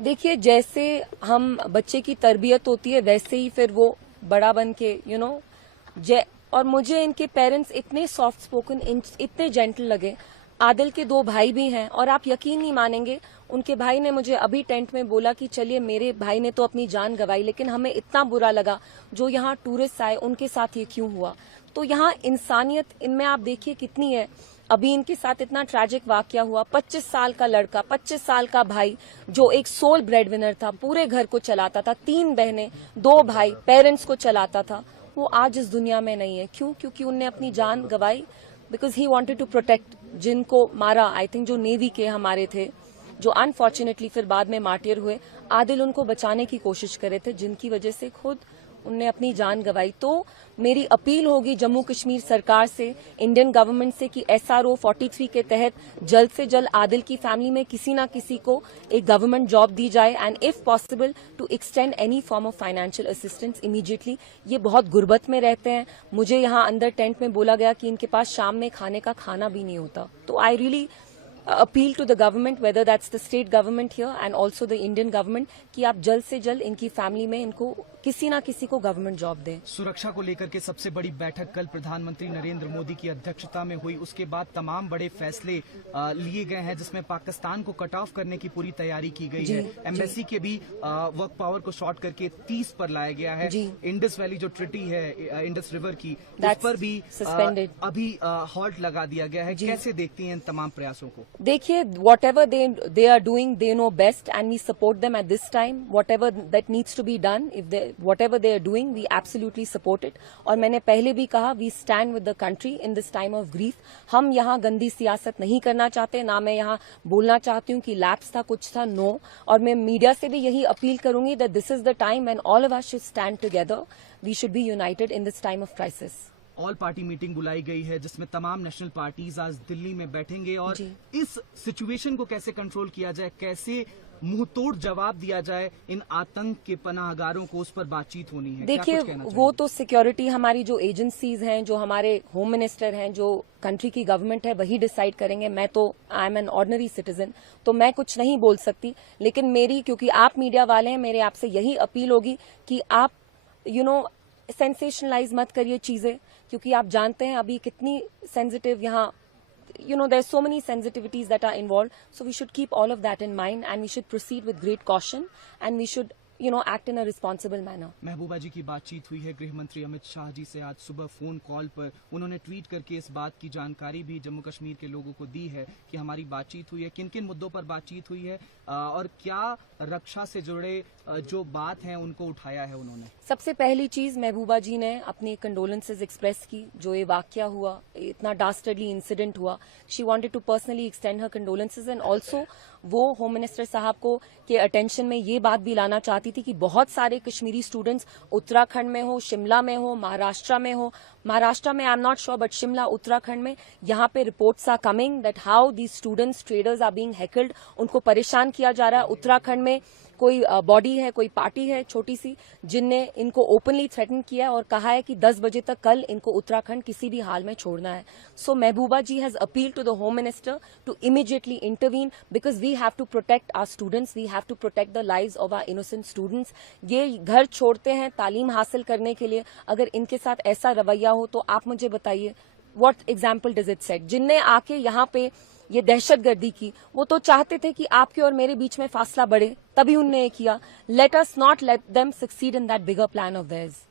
देखिए, जैसे हम बच्चे की तरबियत होती है वैसे ही फिर वो बड़ा बन के और मुझे इनके पेरेंट्स इतने सॉफ्ट स्पोकन, इतने जेंटल लगे। आदिल के 2 भाई भी हैं और आप यकीन नहीं मानेंगे, उनके भाई ने मुझे अभी टेंट में बोला कि चलिए, मेरे भाई ने तो अपनी जान गंवाई लेकिन हमें इतना बुरा लगा जो यहाँ टूरिस्ट आए उनके साथ ये क्यों हुआ। तो यहाँ इंसानियत इनमें आप देखिए कितनी है। अभी इनके साथ इतना ट्रैजिक वाकया हुआ, 25 साल का लड़का, 25 साल का भाई जो एक सोल ब्रेड विनर था, पूरे घर को चलाता था, 3 बहनें, 2 भाई, पेरेंट्स को चलाता था, वो आज इस दुनिया में नहीं है। क्यों? क्योंकि उनने अपनी जान गंवाई because he wanted to protect जिनको मारा। आई थिंक जो नेवी के हमारे थे, जो अनफॉर्चुनेटली फिर बाद में मार्टियर हुए, आदिल उनको बचाने की कोशिश करे थे, जिनकी वजह से खुद उनने अपनी जान गंवाई। तो मेरी अपील होगी जम्मू कश्मीर सरकार से, इंडियन गवर्नमेंट से कि SRO 43 के तहत जल्द से जल्द आदिल की फैमिली में किसी ना किसी को एक गवर्नमेंट जॉब दी जाए and if possible to extend any form of financial assistance immediately. ये बहुत गुर्बत में रहते हैं। मुझे यहाँ अंदर टेंट में बोला गया कि इनके पास शाम में खाने का खाना भी नहीं होता। तो I really appeal to the government, whether that's the state government here and also the Indian government, कि आप जल्द से जल्द इनकी फैमिली में इनको किसी ना किसी को गवर्नमेंट जॉब दें। सुरक्षा को लेकर के सबसे बड़ी बैठक कल प्रधानमंत्री नरेंद्र मोदी की अध्यक्षता में हुई। उसके बाद तमाम बड़े फैसले लिए गए हैं, जिसमें पाकिस्तान को कट ऑफ करने की पूरी तैयारी की गई है। एम्बेसी के भी वर्क पावर को शॉर्ट करके 30 पर लाया गया है। इंडस वैली जो ट्रिटी है इंडस रिवर की, उस पर भी अभी हॉल्ट लगा दिया गया है। कैसे देखती हैं इन तमाम प्रयासों को? देखिए, whatever they are doing, they know best and we support them at this time. Whatever that needs to be done, whatever they are doing, we absolutely support it. और मैंने पहले भी कहा, we stand with the country in this time of grief. हम यहाँ गंदी सियासत नहीं करना चाहते, ना मैं यहाँ बोलना चाहती हूँ कि लैप्स था, कुछ था, नो। और मैं मीडिया से भी यही अपील करूंगी that this is the time when all of us should stand together. We should be united in this time of crisis. All party meeting बुलाई गई है, जिसमें तमाम नेशनल पार्टीज आज दिल्ली में बैठेंगे और इस सिचुएशन को कैसे कंट्रोल किया जाए, कैसे मुंहतोड़ जवाब दिया जाए इन आतंक के पनाहगारों को, उस पर बातचीत होनी है। देखिए, वो तो सिक्योरिटी हमारी जो एजेंसीज हैं, जो हमारे होम मिनिस्टर हैं, जो कंट्री की गवर्नमेंट है, वही डिसाइड करेंगे। मैं तो I am an ordinary citizen, तो मैं कुछ नहीं बोल सकती। लेकिन मेरी, क्योंकि आप मीडिया वाले हैं, मेरे आपसे यही अपील होगी कि आप सेंसेशनलाइज मत करिए चीजें, क्योंकि आप जानते हैं अभी कितनी सेंसिटिव यहाँ there are so many sensitivities that are involved, so we should keep all of that in mind and we should proceed with great caution and we should act in a responsible manner. महबूबा जी की बातचीत हुई है गृह मंत्री अमित शाह जी से आज सुबह phone call पर। उन्होंने ट्वीट करके इस बात की जानकारी भी जम्मू कश्मीर के लोगों को दी है कि हमारी बातचीत हुई है, किन किन मुद्दों पर बातचीत हुई है और क्या रक्षा से जुड़े जो बात है उनको उठाया है उन्होंने। सबसे पहली चीज, महबूबा जी ने अपनी कंडोलेंसेज एक्सप्रेस की, जो ये वाकया हुआ, इतना डास्टर्डली इंसिडेंट हुआ। She wanted to personally extend her condolences and also वो होम मिनिस्टर साहब को के अटेंशन में ये बात भी लाना चाहती थी कि बहुत सारे कश्मीरी स्टूडेंट्स उत्तराखंड में हो, शिमला में हो, महाराष्ट्र में हो, महाराष्ट्र में I am not sure, but Shimla, Uttarakhand में यहाँ पे reports are coming that how these students, traders are being heckled. उनको परेशान किया जा रहा है। उत्तराखंड में कोई बॉडी है, कोई पार्टी है छोटी सी, जिनने इनको ओपनली थ्रेटन किया है और कहा है कि 10 बजे तक कल इनको उत्तराखंड किसी भी हाल में छोड़ना है। So Mehbooba ji has appeal to the home minister to immediately intervene because we have to protect our students, we have to protect the lives of our innocent students. ये घर छोड़ते हैं तालीम हासिल करने के लिए, अगर इनके साथ ऐसा रवैया हो तो आप मुझे बताइए what example does it set. जिनने आके यहाँ पे ये दहशतगर्दी की, वो तो चाहते थे कि आपके और मेरे बीच में फासला बढ़े, तभी उनने ये किया। Let us not let them succeed in that bigger plan of theirs.